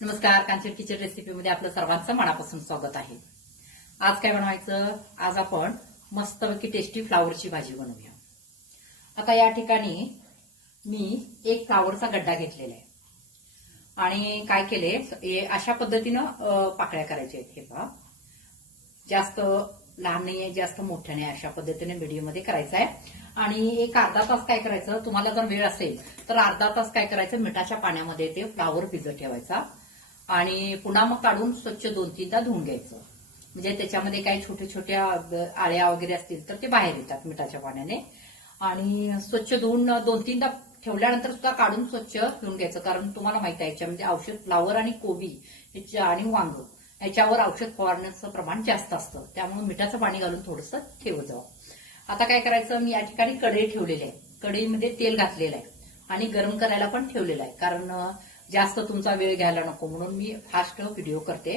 नमस्कार, कांचन किचन रेसिपीमध्ये आपलं सर्वांचं मनापासून स्वागत आहे। आज काय बनवायचं? आज आपण मस्तपैकी टेस्टी फ्लावरची भाजी बनवूया। आता या ठिकाणी मी एक फ्लावरचा गड्डा घेतलेला आहे आणि काय केले, अशा पद्धतीनं पाकळ्या करायच्या आहेत। हे पहा, जास्त लहान नाहीये, जास्त मोठ्या नाही, अशा पद्धतीने मीडियम मध्ये करायचं आहे। आणि एक अर्धा तास काय करायचं, तुम्हाला जर वेळ असेल तर अर्धा तास काय करायचं, मिठाच्या पाण्यामध्ये ते फ्लावर भिजत ठेवायचा आणि पुन्हा मग काढून स्वच्छ 2-3दा धुवून घ्यायचं। म्हणजे त्याच्यामध्ये काही छोट्या छोट्या आळ्या वगैरे असतील तर ते बाहेर येतात मिठाच्या पाण्याने। आणि स्वच्छ धुवून 2-3दा ठेवल्यानंतर सुद्धा काढून स्वच्छ धुवून घ्यायचं, कारण तुम्हाला माहिती आहे याच्यामध्ये औषध, फ्लावर आणि कोबी आणि वांग याच्यावर औषध फवारण्याचं प्रमाण जास्त असतं, त्यामुळे मिठाचं पाणी घालून थोडंसं ठेवत जावं। आता काय करायचं, मी या ठिकाणी कढई ठेवलेली आहे, कढईमध्ये तेल घातलेलं आहे आणि गरम करायला पण ठेवलेलं आहे, कारण जास्त तुमचा वेळ घ्यायला नको म्हणून मी फास्ट व्हिडिओ करते।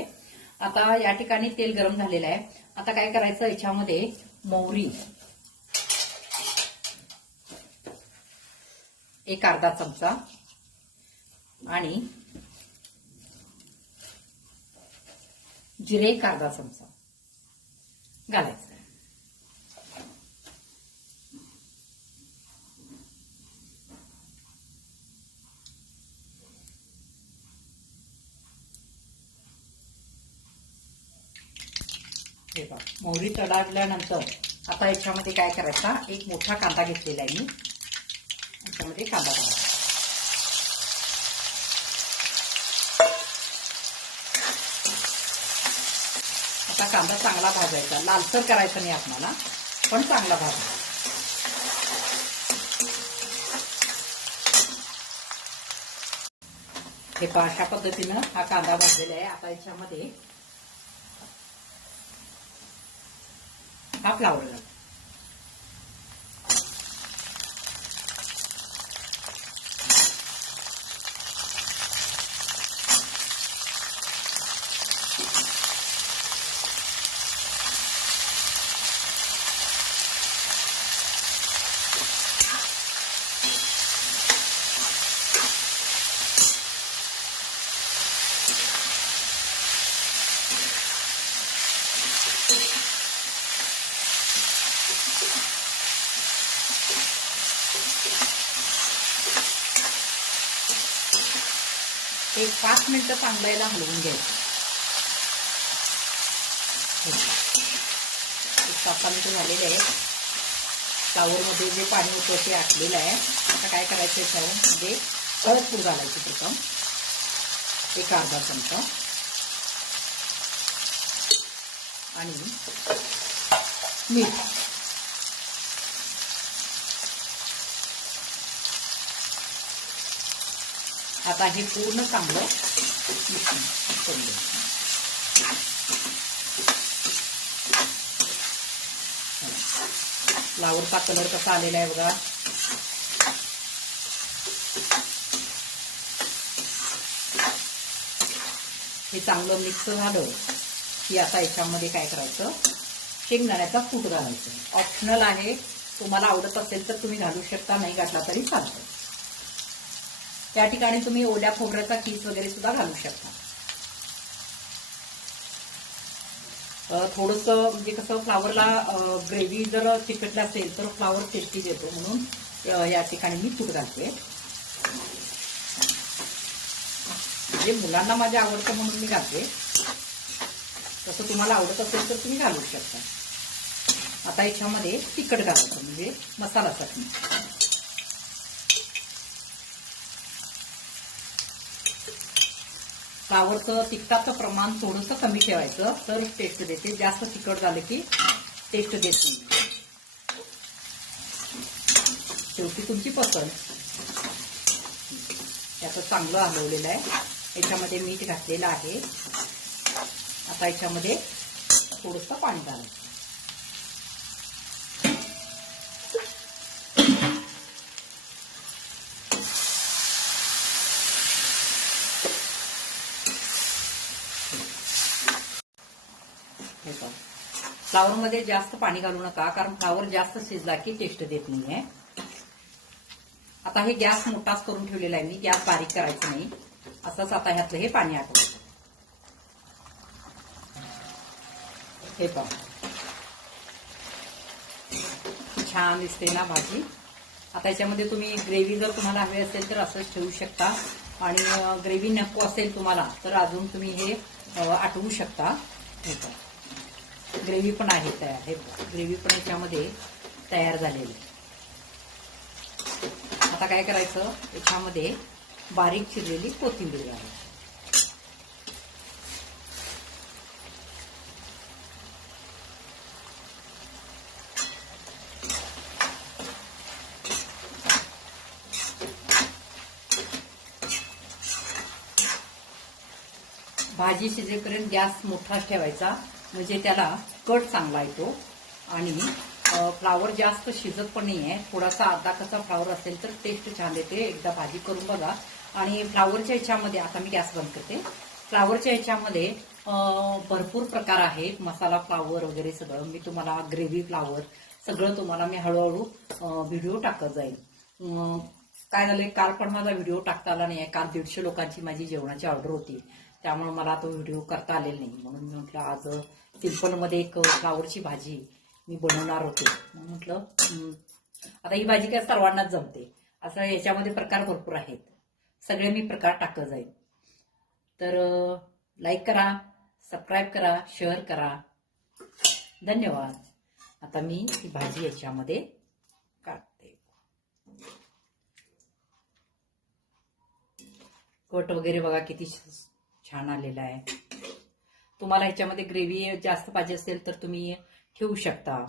आता या ठिकाणी तेल गरम झालेलं आहे। आता काय करायचं, याच्यामध्ये मोहरी एक अर्धा चमचा आणि जिरे एक अर्धा चमचा घालायचं। हे बघा, मोहरी तडकल्यानंतर आता याच्यामध्ये काय करायचा, एक मोठा कांदा घेतलेला आहे मी, याच्यामध्ये कांदा घालायचा। आता कांदा चांगला भाजायचा, लालसर करायचा नाही आपल्याला, पण चांगला भाजायचा। हे पहा, अशा पद्धतीनं हा कांदा भाजलेला आहे। आता याच्यामध्ये हा फ्लावर घाल। एक 5 मिनिटं चांगलं याला हलवून घ्यायचं। 5 मिनिटं झालेले आहे। फ्लावरमध्ये जे पाणी होतं ते आटलेलं आहे। आता काय करायचं, याच्यामध्ये हळद पूड घालायची प्रथम एक अर्धा चमचा आणि मीठ। आता हे पूर्ण चांगलं मिश्रण करून घ्यायचं। फ्लावरचा कलर कसा आलेला आहे बघा। हे चांगलं मिक्स झालं की आता याच्यामध्ये काय करायचं, शेंगदाण्याचा कूट घालायचं। ऑप्शनल आहे, तुम्हाला आवडत असेल तर तुम्ही घालू शकता, नाही घातला तरी चालतं। त्या ठिकाणी तुम्ही ओल्या खोबऱ्याचा किस वगैरे सुद्धा घालू शकता। थोडंसं म्हणजे कसं, फ्लावरला ग्रेव्ही जर चिकटली असेल तर फ्लावर टेस्टी देतो, म्हणून या ठिकाणी मी तूप घालते। म्हणजे मुलांना माझ्या आवडतं म्हणून मी घालते, तसं तुम्हाला आवडत असेल तर तुम्ही घालू शकता। आता याच्यामध्ये तिखट घालायचं, म्हणजे मसाला चटणी। फ्लावरचं तिखटाचं प्रमाण थोडंसं कमी ठेवायचं तर टेस्ट देते, जास्त तिखट झालं की टेस्ट देत नाही। शेवटी तुमची पसंत। याचं चांगलं हलवलेलं आहे, याच्यामध्ये मीठ घातलेलं आहे। आता याच्यामध्ये थोडंसं पाणी घालायचं। फ्लावर मध्ये जास्त पाणी घालू नका, कारण फ्लावर जास्त शिजला की टेस्ट देत नाहीये। आता हे गॅस मोठाच करून ठेवलेला आहे मी, गॅस बारीक करायचा नाही। असंच आता ह्यातलं हे पाणी आटवायचं. हे पहा छान दिसते ना भाजी. आता याच्यामध्ये तुम्ही ग्रेव्ही जर तुम्हाला हवी असेल तर असंच ठेवू शकता, आणि ग्रेव्ही नको असेल तुम्हाला तर अजून तुम्ही हे आटवू शकता. हे पहा ग्रेव्ही पण आहे तयार. हे ग्रेव्ही पण याच्यामध्ये तयार झालेली. आता काय करायचं, याच्यामध्ये बारीक चिरलेली कोथिंबीर घालायची. भाजी शिजेपर्यंत गॅस मोठा ठेवायचा, म्हणजे त्याला कट चांगला येतो. आणि फ्लावर जास्त शिजत पण नाही आहे, थोडासा अर्धा कच्चा फ्लावर असेल तर टेस्ट छान येते. एकदा भाजी करून बघा. आणि फ्लावरच्या ह्याच्यामध्ये आता मी गॅस बंद करते. फ्लावरच्या ह्याच्यामध्ये भरपूर प्रकार आहेत, मसाला फ्लावर वगैरे सगळं. मी तुम्हाला ग्रेव्ही फ्लावर सगळं तुम्हाला मी हळूहळू व्हिडिओ टाकत जाईल. काय झालंय, काल पण माझा व्हिडिओ टाकता आला नाही. काल 150 लोकांची माझी जेवणाची ऑर्डर होती, त्यामुळे मला तो व्हिडिओ करता आलेला नाही. म्हणून मी म्हटलं आज सिंपलमध्ये एक फ्लावरची भाजी मी बनवणार होते. म्हटलं आता ही भाजी काय सर्वांनाच जमते, असं याच्यामध्ये प्रकार भरपूर आहेत. सगळे मी प्रकार टाकत जाईल. तर लाईक करा, सबस्क्राईब करा, शेअर करा. धन्यवाद. आता मी ही भाजी याच्यामध्ये काढते. कट वगैरे बघा किती छान आलेला आहे. तुम्हाला ह्याच्यामध्ये ग्रेव्ही जास्त पाहिजे असेल तर तुम्ही ठेवू शकता.